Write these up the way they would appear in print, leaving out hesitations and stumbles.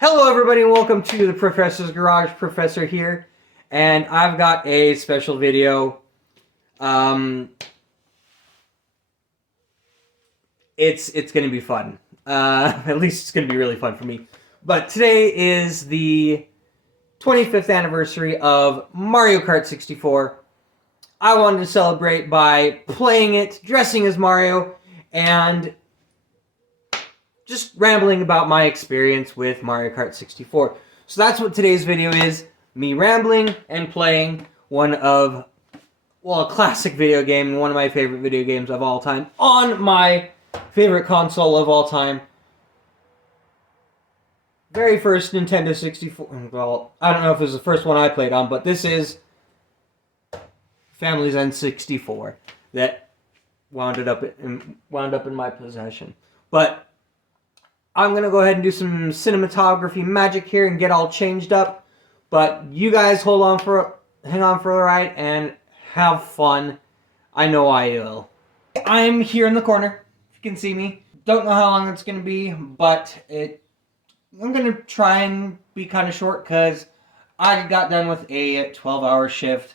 Hello everybody and welcome to the Professor's Garage. Professor here, and I've got a special video. It's gonna be fun. At least it's gonna be really fun for me. But today is the 25th anniversary of Mario Kart 64. I wanted to celebrate by playing it, dressing as Mario, and just rambling about my experience with Mario Kart 64. So that's what today's video is. Me rambling and playing a classic video game, one of my favorite video games of all time, on my favorite console of all time. Very first Nintendo 64. Well, I don't know if it was the first one I played on, but this is Family's N64 that wound up in my possession. But I'm going to go ahead and do some cinematography magic here and get all changed up. But you guys hang on for the ride and have fun. I know I will. I'm here in the corner, if you can see me. Don't know how long it's going to be, but I'm going to try and be kind of short because I got done with a 12-hour shift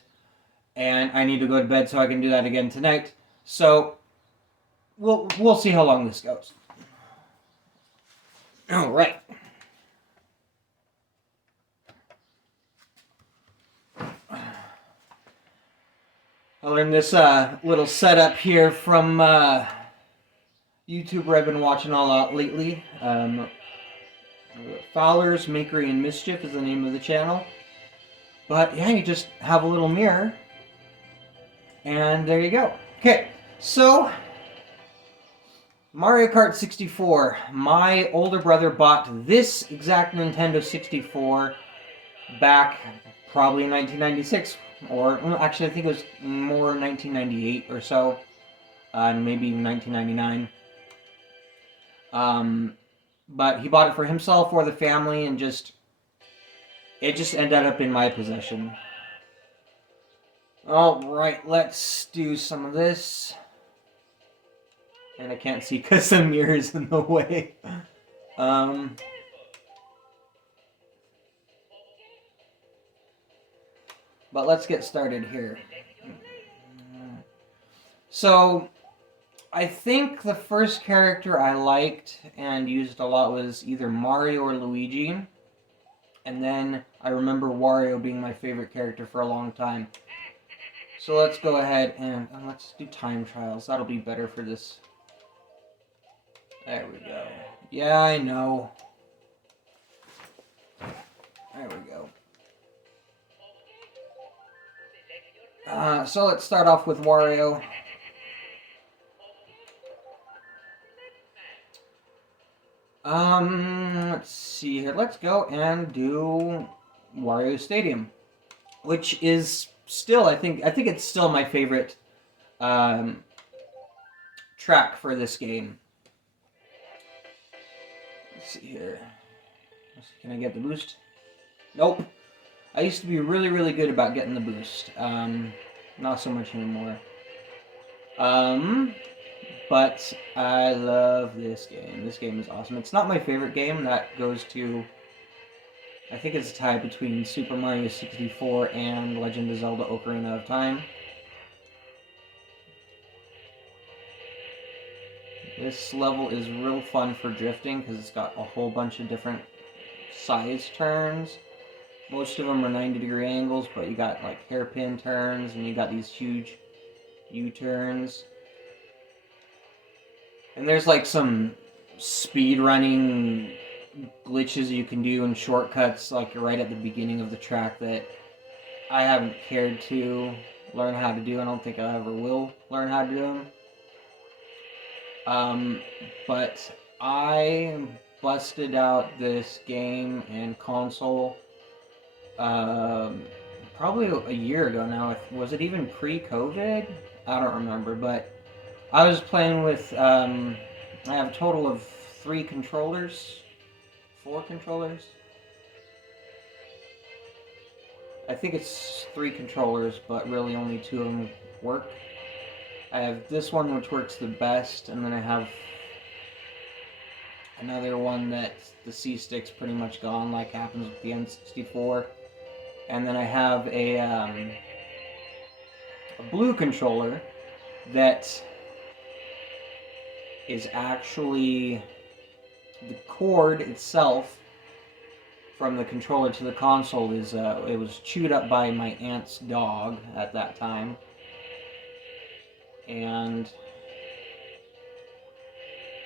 and I need to go to bed so I can do that again tonight. So we'll see how long this goes. All right. I learned this little setup here from YouTube where I've been watching a lot lately. Fowler's Makery and Mischief is the name of the channel. But yeah, you just have a little mirror. And there you go. Okay, so Mario Kart 64. My older brother bought this exact Nintendo 64 back probably in 1996, or actually I think it was more 1998 or so, maybe 1999. But he bought it for himself or the family, and it just ended up in my possession. All right, let's do some of this. And I can't see because the mirror's in the way. But let's get started here. So, I think the first character I liked and used a lot was either Mario or Luigi. And then I remember Wario being my favorite character for a long time. So let's go ahead and let's do time trials. That'll be better for this. There we go. Yeah, I know. There we go. So let's start off with Wario. Let's see here. Let's go and do Wario Stadium, which is still, I think it's still my favorite track for this game. Let's see here. Can I get the boost? Nope. I used to be really, really good about getting the boost. Not so much anymore. But I love this game. This game is awesome. It's not my favorite game. That goes to, I think it's a tie between Super Mario 64 and Legend of Zelda Ocarina of Time. This level is real fun for drifting because it's got a whole bunch of different size turns. Most of them are 90-degree angles, but you got like hairpin turns and you got these huge U-turns. And there's like some speed running glitches you can do and shortcuts like right at the beginning of the track that I haven't cared to learn how to do. I don't think I ever will learn how to do them. But I busted out this game and console probably a year ago now. Was it even pre-COVID? I don't remember, but I was playing with, I have a total of 4 controllers. I think it's 3 controllers, but really only 2 of them work. I have this one which works the best, and then I have Another one that the C-stick's pretty much gone, like happens with the N64. And then I have a blue controller that is actually the cord itself from the controller to the console is it was chewed up by my aunt's dog at that time, and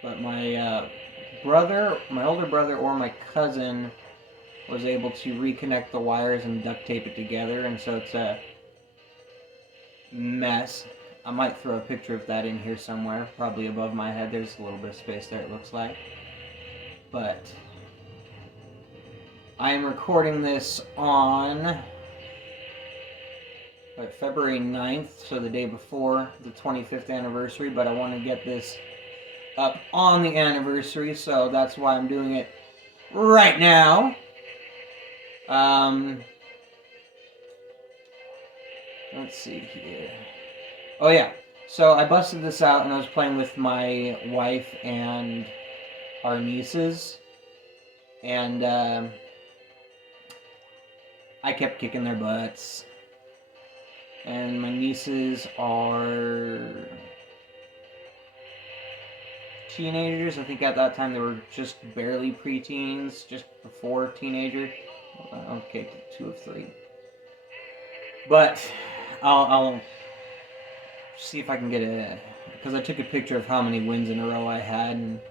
but my my older brother or my cousin was able to reconnect the wires and duct tape it together, and so it's a mess. I might throw a picture of that in here somewhere, probably above my head. There's a little bit of space there, it looks like. But I am recording this on February 9th, so the day before the 25th anniversary, but I want to get this up on the anniversary, so that's why I'm doing it right now. Let's see here. Oh yeah, so I busted this out and I was playing with my wife and our nieces, and I kept kicking their butts. And my nieces are teenagers. I think at that time they were just barely preteens, just before teenager. Okay, 2 of 3. But I'll see if I can get because I took a picture of how many wins in a row I had, and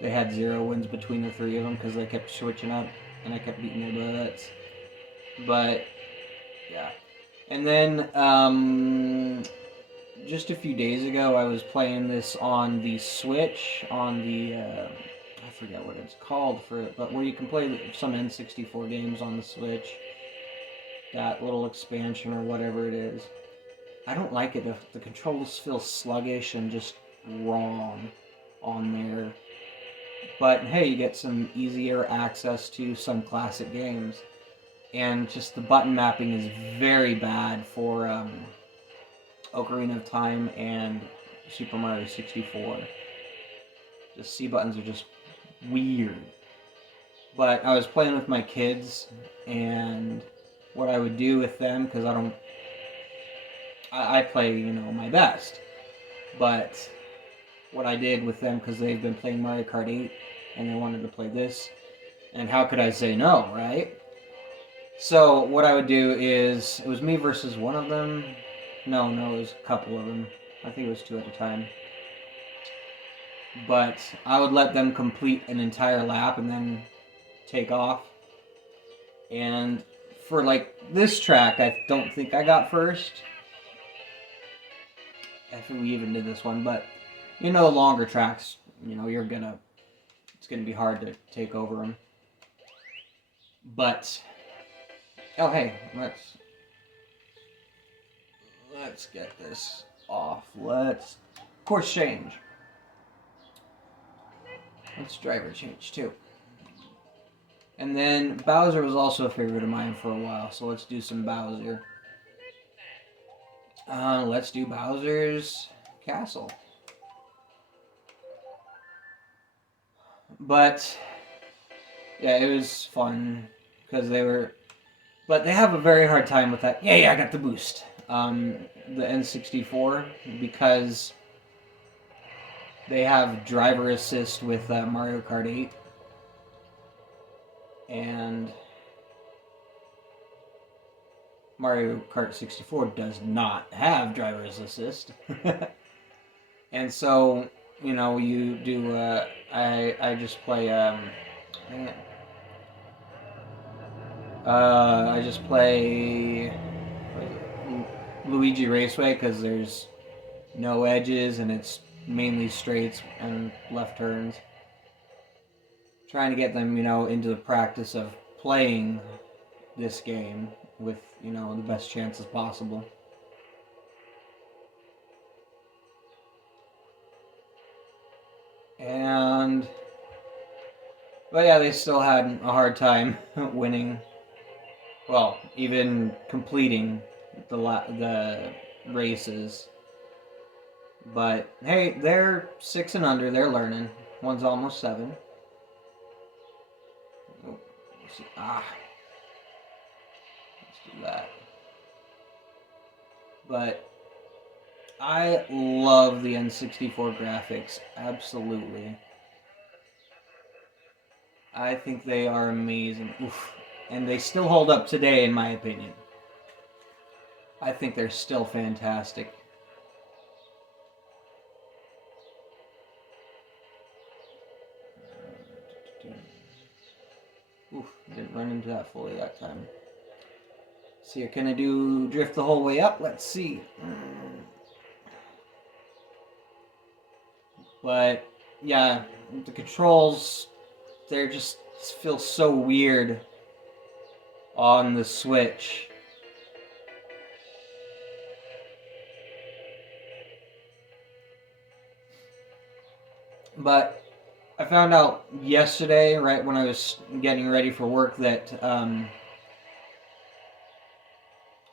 they had 0 wins between the 3 of them because they kept switching up and I kept beating their butts. But yeah. And then, just a few days ago, I was playing this on the Switch, on the, I forget what it's called but where you can play some N64 games on the Switch. That little expansion or whatever it is. I don't like it. The controls feel sluggish and just wrong on there. But hey, you get some easier access to some classic games. And just the button mapping is very bad for Ocarina of Time and Super Mario 64. The C buttons are just weird. But I was playing with my kids, and what I would do with them, because I play, my best. But what I did with them, because they've been playing Mario Kart 8, and they wanted to play this, and how could I say no, right? So what I would do is, it was me versus one of them. No, it was a couple of them. I think it was 2 at a time. But I would let them complete an entire lap and then take off. And for this track, I don't think I got first. I think we even did this one, but longer tracks, it's gonna be hard to take over them. But oh hey, let's get this off. Let's course change. Let's driver change too. And then Bowser was also a favorite of mine for a while, so let's do some Bowser. Let's do Bowser's Castle. But yeah, it was fun because but they have a very hard time with that. Yeah, I got the boost. The N64, because they have driver assist with Mario Kart 8. And Mario Kart 64 does not have driver's assist. And so, you do, I just play, I just play Luigi Raceway because there's no edges and it's mainly straights and left turns. Trying to get them, into the practice of playing this game with, the best chances possible. But yeah, they still had a hard time winning. Well, even completing the races. But hey, they're 6 and under. They're learning. One's almost 7. Let's see. Let's do that. But I love the N64 graphics. Absolutely. I think they are amazing. Oof. And they still hold up today, in my opinion. I think they're still fantastic. Oof, didn't run into that fully that time. So you're gonna do drift the whole way up? Let's see. But, yeah, the controls, they're just feel so weird on the Switch. But I found out yesterday, right when I was getting ready for work, that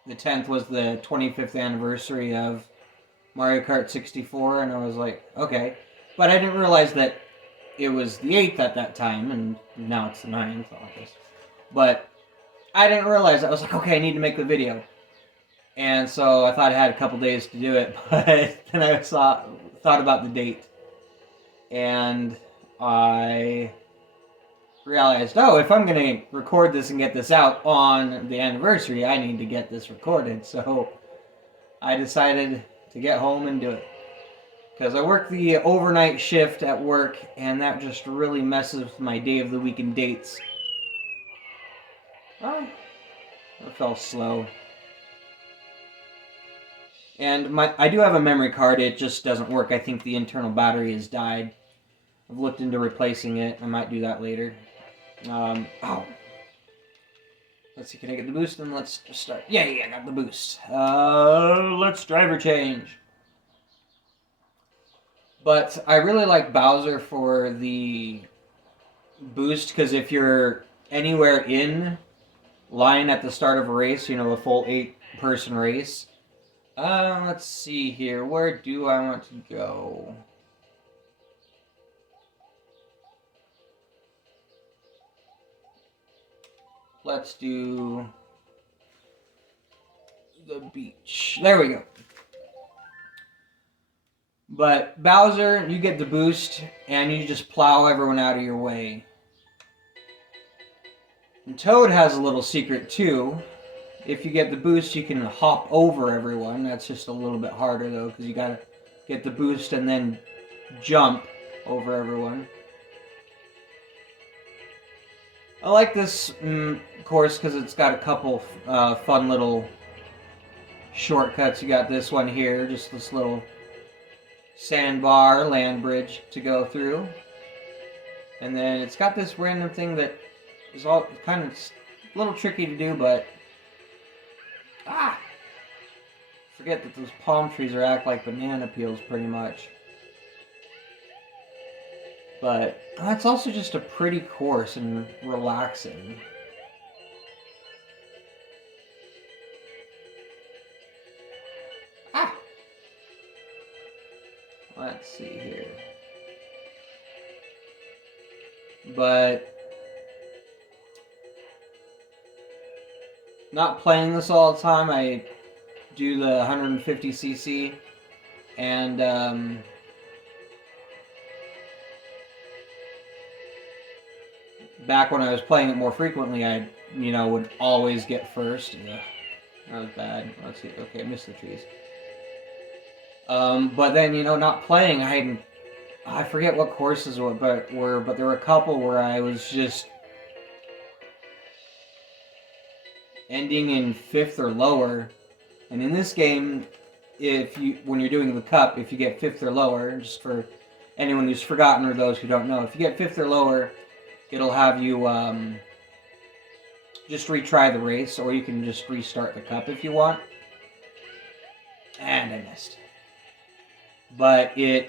the 10th was the 25th anniversary of Mario Kart 64, and I was like, okay. But I didn't realize that it was the 8th at that time, and now it's the 9th, obviously. But I didn't realize. I was like, okay, I need to make the video. And so I thought I had a couple days to do it, but then I thought about the date. And I realized, oh, if I'm going to record this and get this out on the anniversary, I need to get this recorded. So I decided to get home and do it. Because I work the overnight shift at work, and that just really messes with my day of the week and dates. Oh, I felt slow. And I do have a memory card, it just doesn't work. I think the internal battery has died. I've looked into replacing it. I might do that later. Oh. Let's see, can I get the boost? And let's just start. Yay, I got the boost. Let's driver change. But I really like Bowser for the boost, because if you're anywhere in line at the start of a race, you know, a full 8-person race. Let's see here. Where do I want to go? Let's do the beach. There we go. But Bowser, you get the boost, and you just plow everyone out of your way. And Toad has a little secret too. If you get the boost, you can hop over everyone. That's just a little bit harder though, because you gotta get the boost and then jump over everyone. I like this course because it's got a couple fun little shortcuts. You got this one here, just this little sandbar land bridge to go through. And then it's got this random thing that is all kind of a little tricky to do, but forget that those palm trees act like banana peels pretty much. But that's also just a pretty course and relaxing. Let's see here. But not playing this all the time. I do the 150cc, and back when I was playing it more frequently, I would always get first. Ugh, that was bad. Let's see. Okay, I missed the trees. But then not playing, I forget what courses were, but there were a couple where I was just ending in 5th or lower. And in this game, when you're doing the cup, if you get 5th or lower, just for anyone who's forgotten or those who don't know, if you get 5th or lower, it'll have you just retry the race, or you can just restart the cup if you want. And I missed. But you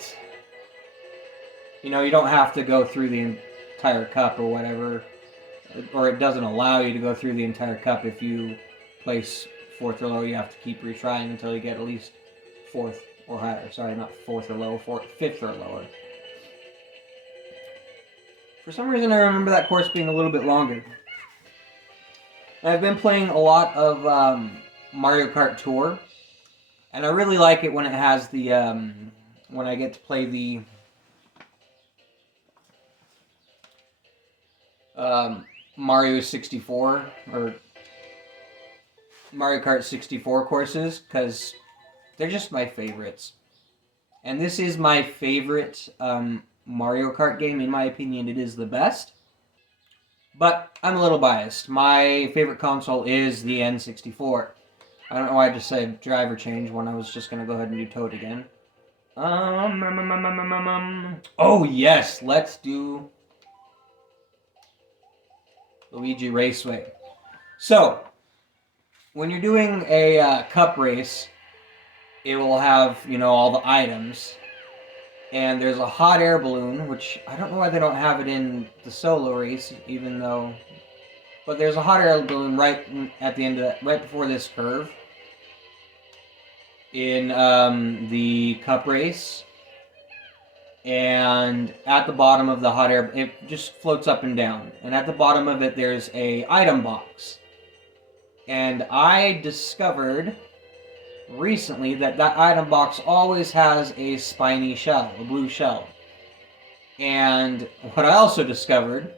don't have to go through the entire cup or whatever, or it doesn't allow you to go through the entire cup. If you place 4th or lower, you have to keep retrying until you get at least 4th or higher. Sorry, not 4th or lower, 5th or lower. For some reason, I remember that course being a little bit longer. I've been playing a lot of Mario Kart Tour, and I really like it when it has the when I get to play the Mario 64 or Mario Kart 64 courses, because they're just my favorites. And this is my favorite Mario Kart game. In my opinion, it is the best. But I'm a little biased. My favorite console is the N64. I don't know why I just said driver change when I was just going to go ahead and do Toad again. Oh, yes. Let's do Luigi Raceway. So, when you're doing a cup race, it will have, all the items. And there's a hot air balloon, which I don't know why they don't have it in the solo race, even though... But there's a hot air balloon right at the end of that, right before this curve. In the cup race. And at the bottom of the hot air, it just floats up and down. And at the bottom of it, there's a item box. And I discovered recently that item box always has a spiny shell, a blue shell. And what I also discovered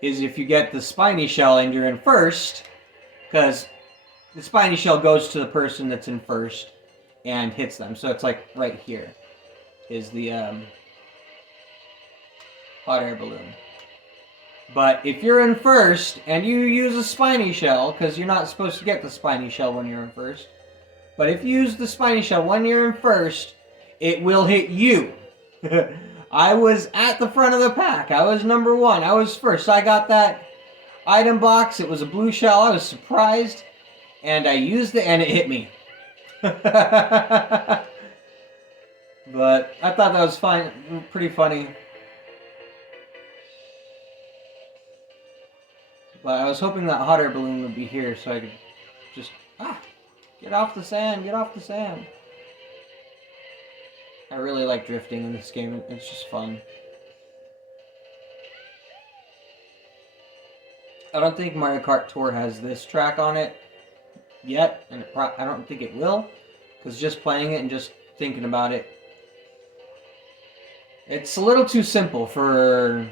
is if you get the spiny shell and you're in first, because the spiny shell goes to the person that's in first and hits them. So it's like right here is the hot air balloon. But if you're in first and you use a spiny shell, because you're not supposed to get the spiny shell when you're in first, but if you use the spiny shell when you're in first, it will hit you. I was at the front of the pack. I was number one. I was first. I got that item box. It was a blue shell. I was surprised. And I used it and it hit me. But I thought that was fine. Pretty funny. But I was hoping that hot air balloon would be here so I could just... Get off the sand, get off the sand. I really like drifting in this game. It's just fun. I don't think Mario Kart Tour has this track on it yet, and I don't think it will, because just playing it and just thinking about it, it's a little too simple for...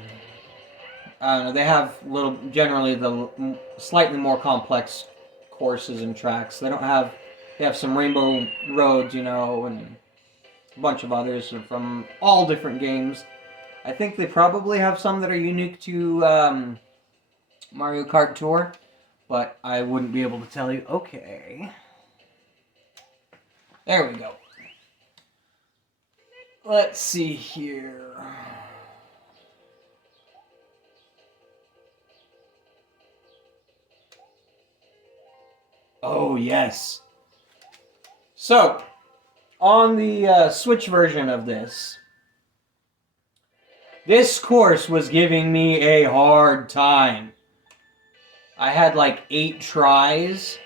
I don't know, they have generally the slightly more complex courses and tracks. They have some Rainbow Roads, and a bunch of others from all different games. I think they probably have some that are unique to Mario Kart Tour, but I wouldn't be able to tell you. Okay. There we go. Let's see here. Oh, yes. So, on the Switch version of this course was giving me a hard time. I had like 8 tries.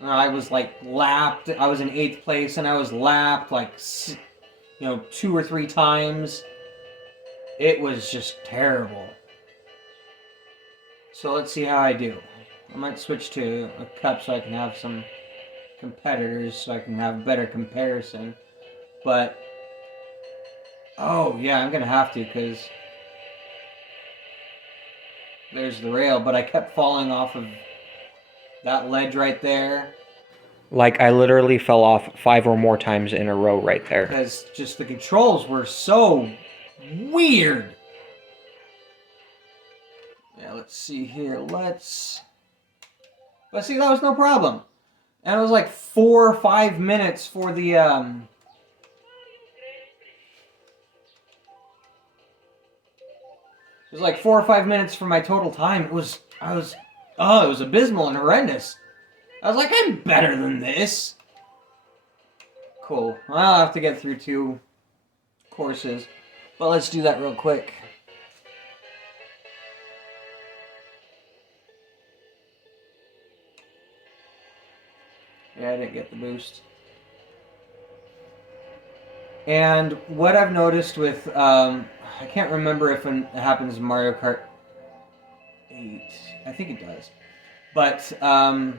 I was like lapped. I was in 8th place and I was lapped like 2 or 3 times. It was just terrible. So let's see how I do. I might switch to a cup so I can have some competitors so I can have a better comparison. But, oh yeah, I'm going to have to because there's the rail. But I kept falling off of that ledge right there. Like, I literally fell off 5 or more times in a row right there. Because just the controls were so weird. Yeah, let's see here. But see, that was no problem. And it was like 4 or 5 minutes for the, It was like 4 or 5 minutes for my total time. It was abysmal and horrendous. I was like, I'm better than this. Cool. Well, I'll have to get through 2 courses. But let's do that real quick. Yeah, I didn't get the boost. And what I've noticed with, I can't remember if it happens in Mario Kart. 8. I think it does. But on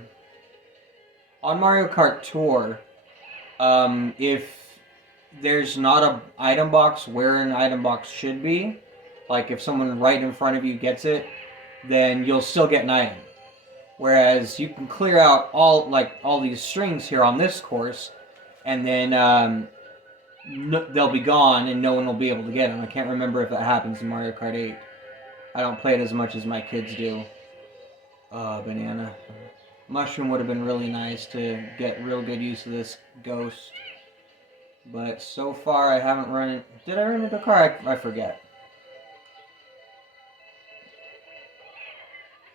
Mario Kart Tour, if there's not a item box where an item box should be, like if someone right in front of you gets it, then you'll still get an item. Whereas you can clear out all these strings here on this course, and then they'll be gone and no one will be able to get them. I can't remember if that happens in Mario Kart 8. I don't play it as much as my kids do. Banana. Mushroom would have been really nice to get real good use of this ghost. But so far I haven't run it. Did I run into a car? I forget.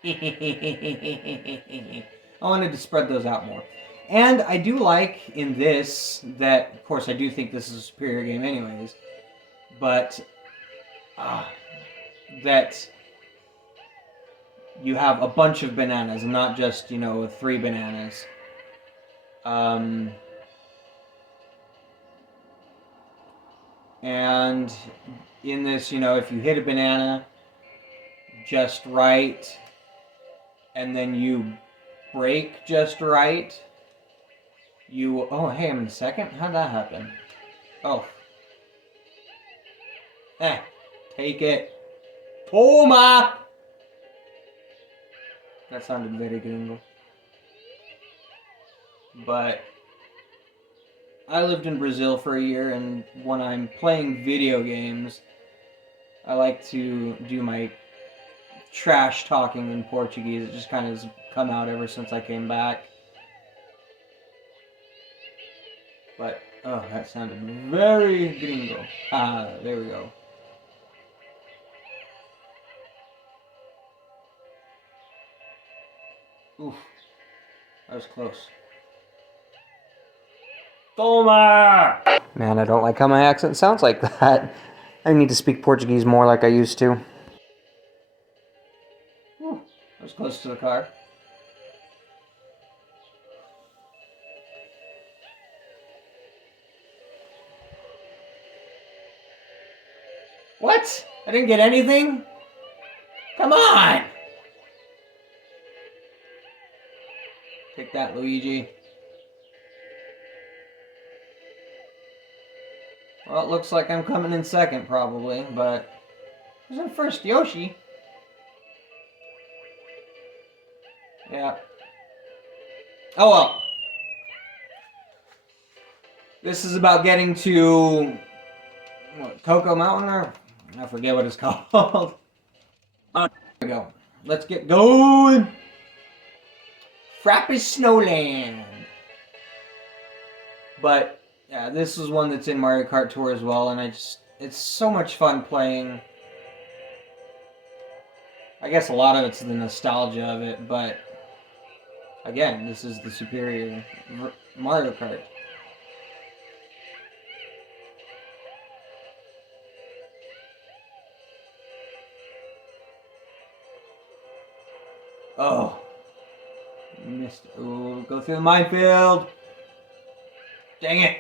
I wanted to spread those out more. And I do like in this that, of course, I do think this is a superior game anyways, but that you have a bunch of bananas and not just, 3 bananas. And in this, if you hit a banana just right, and then you break just right, oh, hey, I'm in second? How'd that happen? Oh. Take it. Toma! That sounded very gringo. But I lived in Brazil for a year, and when I'm playing video games, I like to do my trash talking in Portuguese. It just kind of has come out ever since I came back. But, oh, that sounded very gringo. There we go. Oof. That was close. Toma! Man, I don't like how my accent sounds like that. I need to speak Portuguese more like I used to. Ooh, that was close to the car. What? I didn't get anything? Come on! Take that, Luigi. Well, it looks like I'm coming in second, probably, but who's in first? Yoshi? Yeah. Oh well. This is about getting to Cocoa Mountain, or I forget what it's called. There we go. Let's get going. Frappy Snowland. But yeah, this is one that's in Mario Kart Tour as well, and it's so much fun playing. I guess a lot of it's the nostalgia of it, but again, this is the superior Mario Kart. Oh. Missed it. Ooh, go through the minefield. Dang it.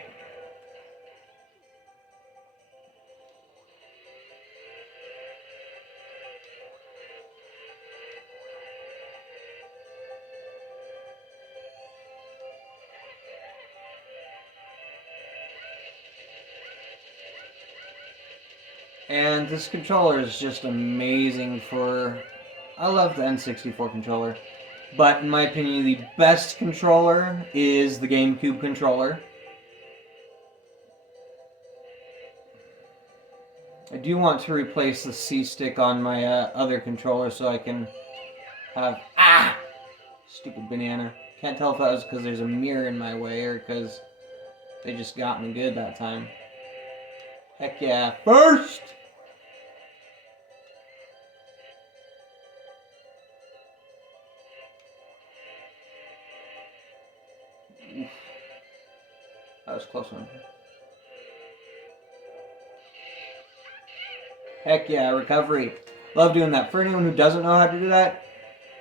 And this controller is just amazing for... I love the N64 controller. But in my opinion, the best controller is the GameCube controller. I do want to replace the C-stick on my other controller so I can have... Stupid banana. Can't tell if that was because there's a mirror in my way or because they just got me good that time. Heck yeah. First! Oof. That was a close one. Heck yeah, recovery. Love doing that. For anyone who doesn't know how to do that,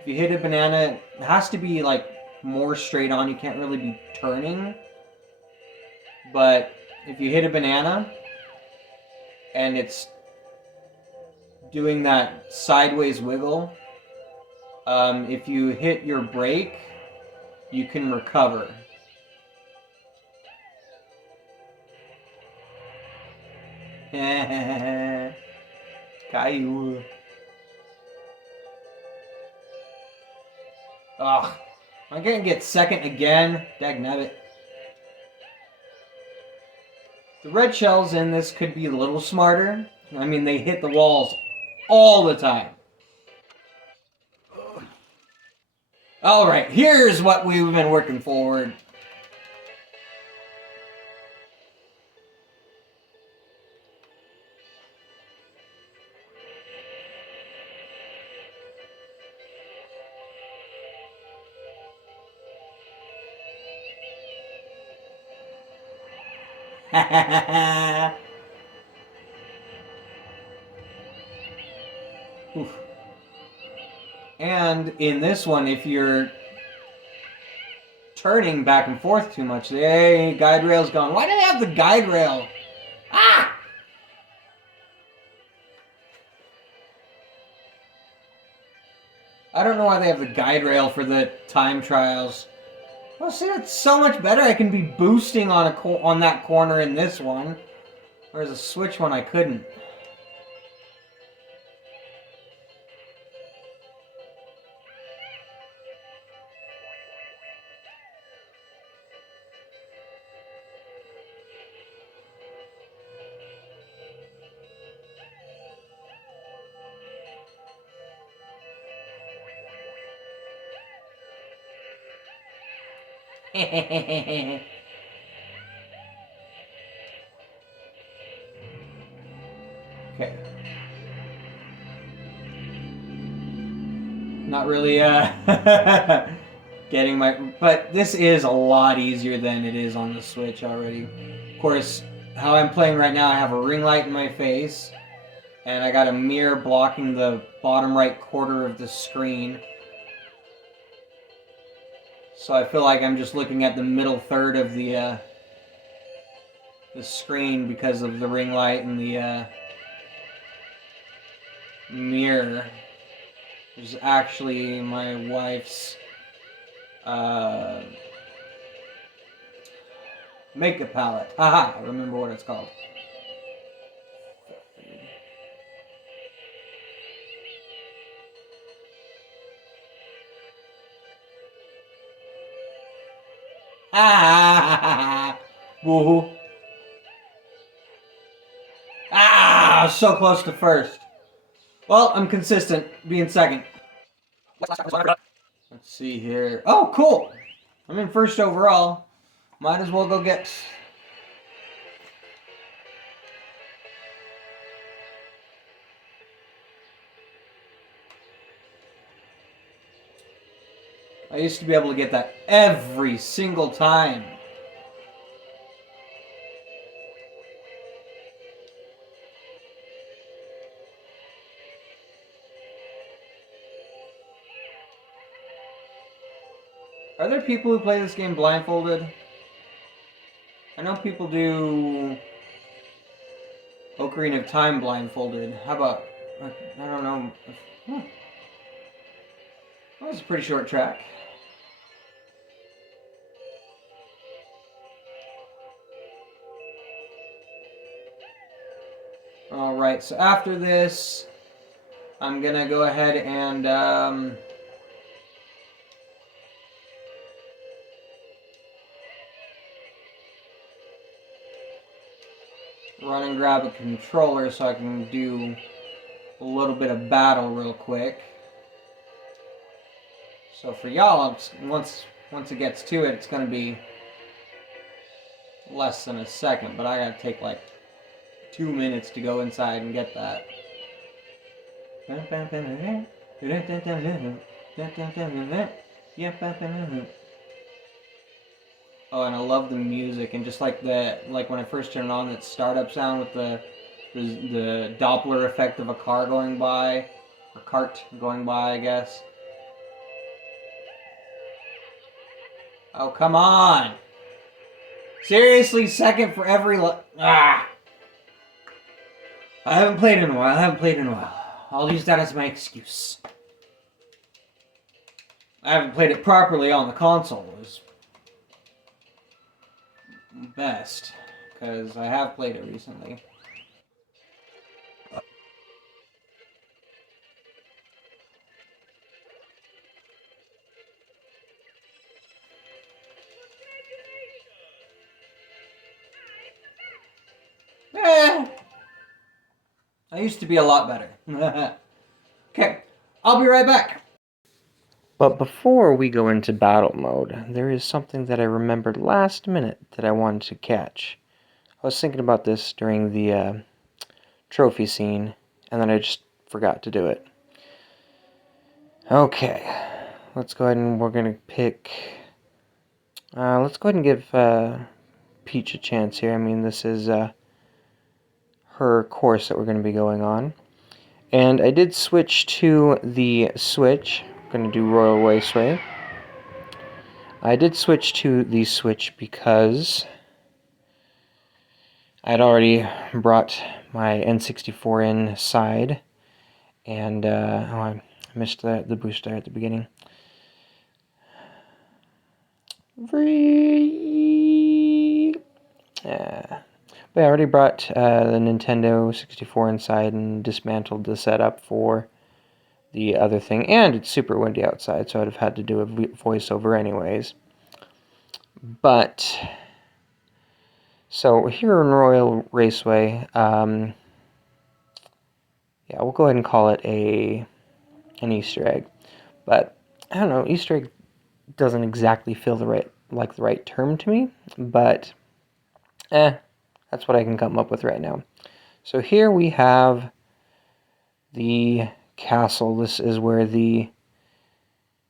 if you hit a banana, it has to be like more straight on. You can't really be turning. But if you hit a banana and it's doing that sideways wiggle, if you hit your brake, you can recover. Caillou. Ugh. Am I gonna get second again? Dagnabbit. The red shells in this could be a little smarter. I mean, they hit the walls all the time. Alright, here's what we've been working forward. Oof. And in this one, if you're turning back and forth too much, the guide rail's gone. Why do they have the guide rail? Ah! I don't know why they have the guide rail for the time trials. Well, see, it's so much better. I can be boosting on that corner in this one. Whereas a Switch one, I couldn't. Okay. Not really, getting my... But this is a lot easier than it is on the Switch already. Of course, how I'm playing right now, I have a ring light in my face, and I got a mirror blocking the bottom right quarter of the screen. So I feel like I'm just looking at the middle third of the screen because of the ring light and the mirror. Which is actually my wife's makeup palette. Haha, I remember what it's called. Ah! Woohoo! Ah! So close to first. Well, I'm consistent, being second. Let's see here. Oh, cool! I'm in first overall. Might as well go get... I used to be able to get that every single time. Are there people who play this game blindfolded? I know people do Ocarina of Time blindfolded. How about... I don't know. That was a pretty short track. Alright, so after this, I'm gonna go ahead and run and grab a controller so I can do a little bit of battle real quick. So for y'all, once it gets to it, it's gonna be less than a second, but I gotta take like 2 minutes to go inside and get that. Oh, and I love the music, and just like when I first turned it on, that startup sound with the Doppler effect of a car going by, or cart going by, I guess. Oh, come on! Seriously, second for every I haven't played in a while. I'll use that as my excuse. I haven't played it properly on the console is best, because I have played it recently. Eh, I used to be a lot better. Okay, I'll be right back. But before we go into battle mode, there is something that I remembered last minute that I wanted to catch. I was thinking about this during the trophy scene, and then I just forgot to do it. Okay, let's go ahead and we're going to pick... let's go ahead and give Peach a chance here. I mean, this is her course that we're going to be going on. And I did switch to the Switch. I'm going to do Royal Raceway. I did switch to the Switch because I'd already brought my N64 inside, and I missed the boost there at the beginning. But I already brought the Nintendo 64 inside and dismantled the setup for the other thing, and it's super windy outside, so I'd have had to do a voiceover anyways. But so here in Royal Raceway, yeah, we'll go ahead and call it an Easter egg. But I don't know, Easter egg doesn't exactly feel the right term to me, but that's what I can come up with right now. So here we have the castle. This is where the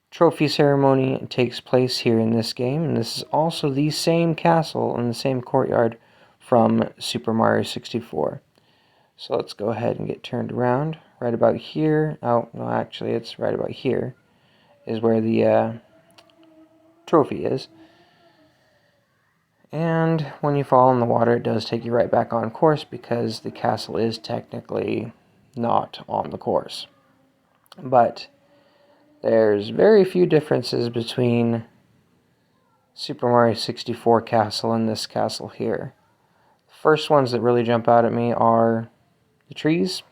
trophy ceremony takes place here in this game, and this is also the same castle in the same courtyard from Super Mario 64. So let's go ahead and get turned around. Right about here, oh, no, actually it's right about here, is where the trophy is. And when you fall in the water, it does take you right back on course because the castle is technically not on the course. But there's very few differences between Super Mario 64 castle and this castle here. The first ones that really jump out at me are the trees.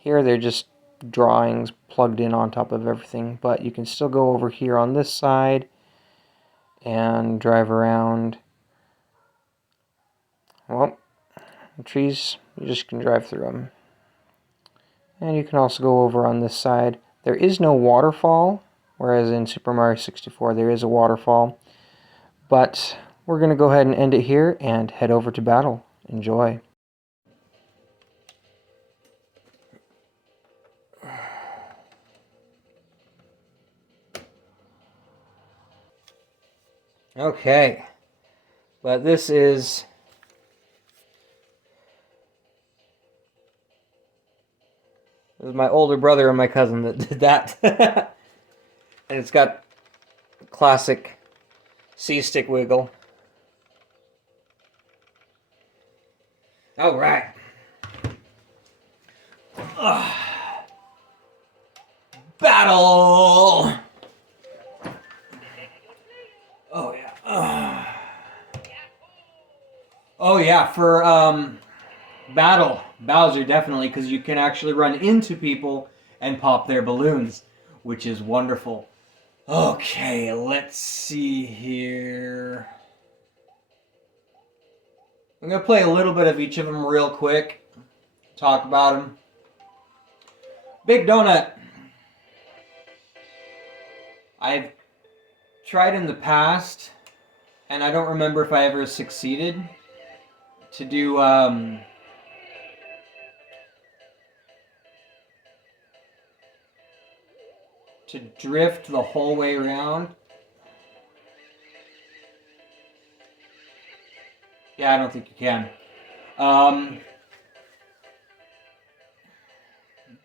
Here they're just drawings plugged in on top of everything, but you can still go over here on this side and drive around. Well, the trees, you just can drive through them. And you can also go over on this side. There is no waterfall, whereas in Super Mario 64 there is a waterfall. But we're going to go ahead and end it here and head over to battle. Enjoy. Okay, but this is my older brother and my cousin that did that. And it's got classic C-stick wiggle. All right. Battle! Oh, yeah. Oh, yeah, for battle. Bowser, definitely, because you can actually run into people and pop their balloons, which is wonderful. Okay, let's see here. I'm going to play a little bit of each of them real quick. Talk about them. Big Donut. I've tried in the past, and I don't remember if I ever succeeded to do to drift the whole way around. Yeah, I don't think you can.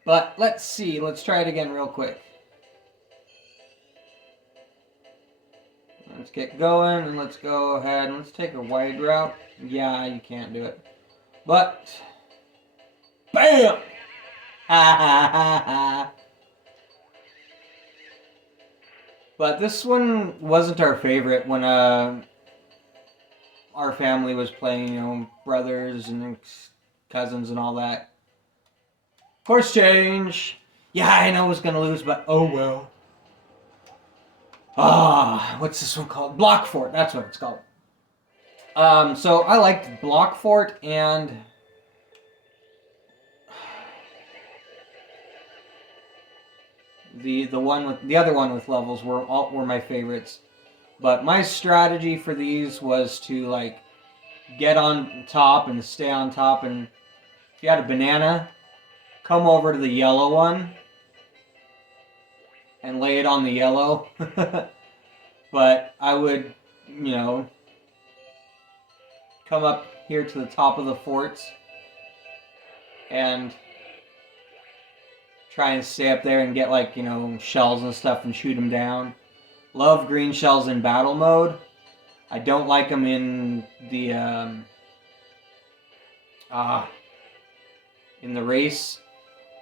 But let's see. Let's try it again real quick. Let's get going, and let's go ahead and let's take a wide route. Yeah, you can't do it. But, bam! Ha ha ha ha. But this one wasn't our favorite when our family was playing, brothers and cousins and all that. Course change. Yeah, I know I was gonna lose, but oh well. What's this one called? Block Fort. That's what it's called. So I liked Block Fort and the other one with levels were my favorites. But my strategy for these was to like get on top and stay on top, and if you had a banana, come over to the yellow one and lay it on the yellow. But I would, come up here to the top of the forts and try and stay up there and get like, shells and stuff and shoot them down. Love green shells in battle mode. I don't like them in the in the race,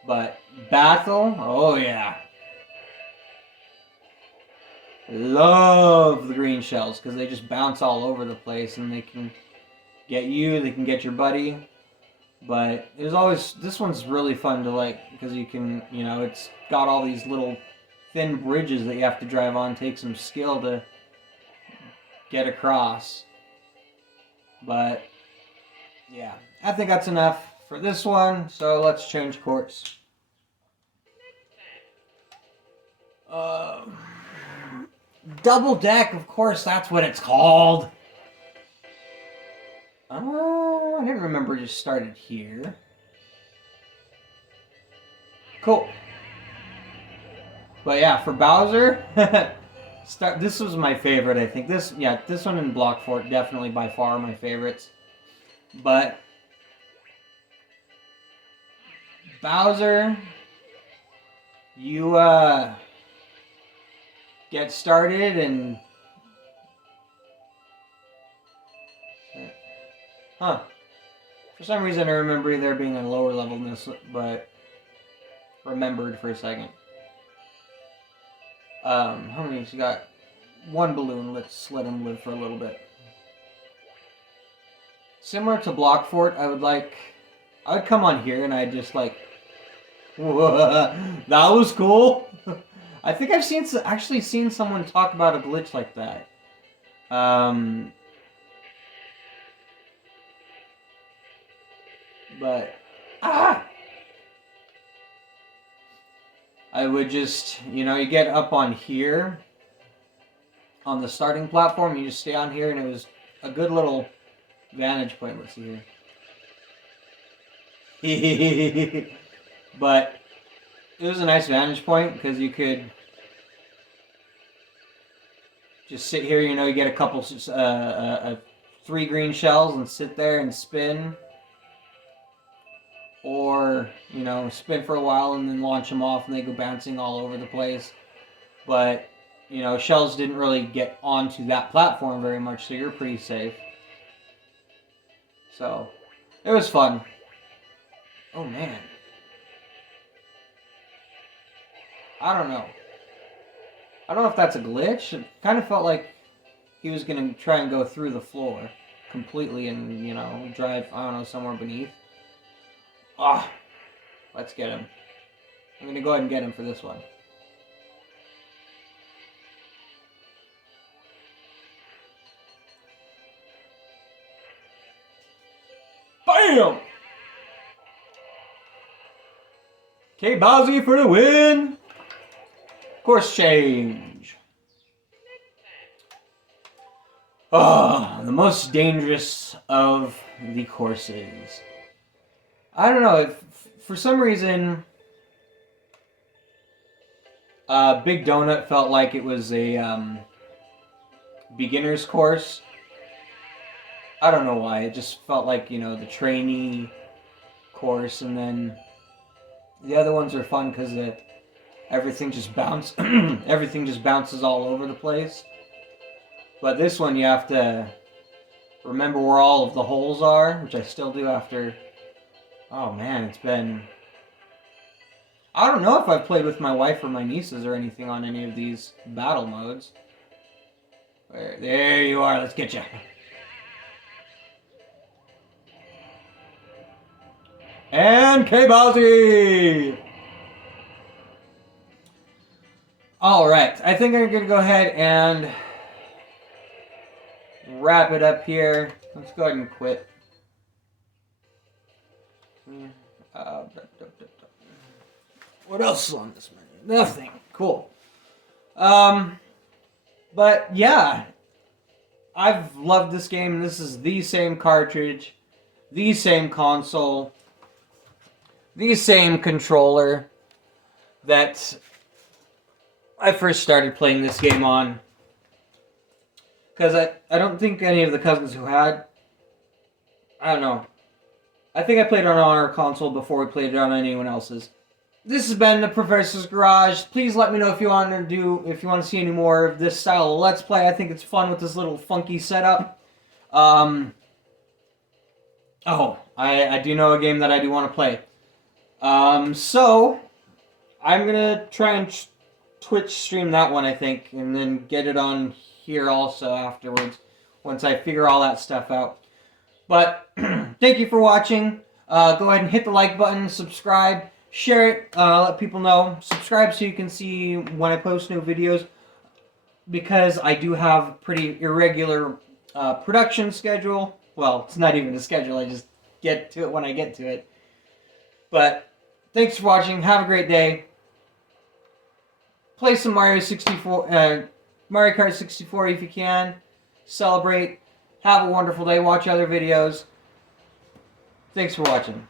but battle, oh yeah. Love the green shells because they just bounce all over the place and they can get you, they can get your buddy. But it was always, this one's really fun to like because you can, it's got all these little thin bridges that you have to drive on, take some skill to get across. But yeah, I think that's enough for this one, so let's change course. Double deck, of course, that's what it's called. Oh, I didn't remember it just started here. Cool. But yeah, for Bowser, this was my favorite, I think. This one in Block Fort, definitely by far my favorites. But Bowser, you get started and for some reason I remember there being a lower level in this, but remembered for a second. How many? You got one balloon. Let's let him live for a little bit. Similar to Block Fort, I would come on here and I'd just like, that was cool. I think I've actually seen someone talk about a glitch like that. But I would just, you get up on here on the starting platform, you just stay on here, and it was a good little vantage point. Let's see here. But it was a nice vantage point because you could just sit here, you get a couple, 3 green shells and sit there and spin. Or, spin for a while and then launch them off and they go bouncing all over the place. But, shells didn't really get onto that platform very much, so you're pretty safe. So, it was fun. Oh, man. I don't know. I don't know if that's a glitch. It kind of felt like he was going to try and go through the floor completely and, drive, I don't know, somewhere beneath. Let's get him. I'm going to go ahead and get him for this one. Bam! Okay, Bowsy for the win! Course change. The most dangerous of the courses. I don't know, if for some reason Big Donut felt like it was a beginner's course. I don't know why, it just felt like, the trainee course, and then the other ones are fun because everything just bounces all over the place. But this one you have to remember where all of the holes are, which I still do after. Oh man, it's been. I don't know if I've played with my wife or my nieces or anything on any of these battle modes. There you are. Let's get you. And K-Bowsy! Alright, I think I'm going to go ahead and wrap it up here. Let's go ahead and quit. What else is on this menu? Nothing. Cool. But yeah, I've loved this game. This is the same cartridge, the same console, the same controller that I first started playing this game on. Because I don't think any of the cousins who had, I don't know. I think I played it on our console before we played it on anyone else's. This has been the Professor's Garage. Please let me know if you want to see any more of this style of Let's Play. I think it's fun with this little funky setup. I do know a game that I do want to play. So I'm gonna try and Twitch stream that one, I think, and then get it on here also afterwards once I figure all that stuff out. But thank you for watching. Go ahead and hit the like button, subscribe, share it, let people know. Subscribe so you can see when I post new videos, because I do have pretty irregular production schedule. Well, it's not even a schedule, I just get to it when I get to it. But thanks for watching. Have a great day. Play some Mario Kart 64 if you can. Celebrate. Have a wonderful day. Watch other videos. Thanks for watching.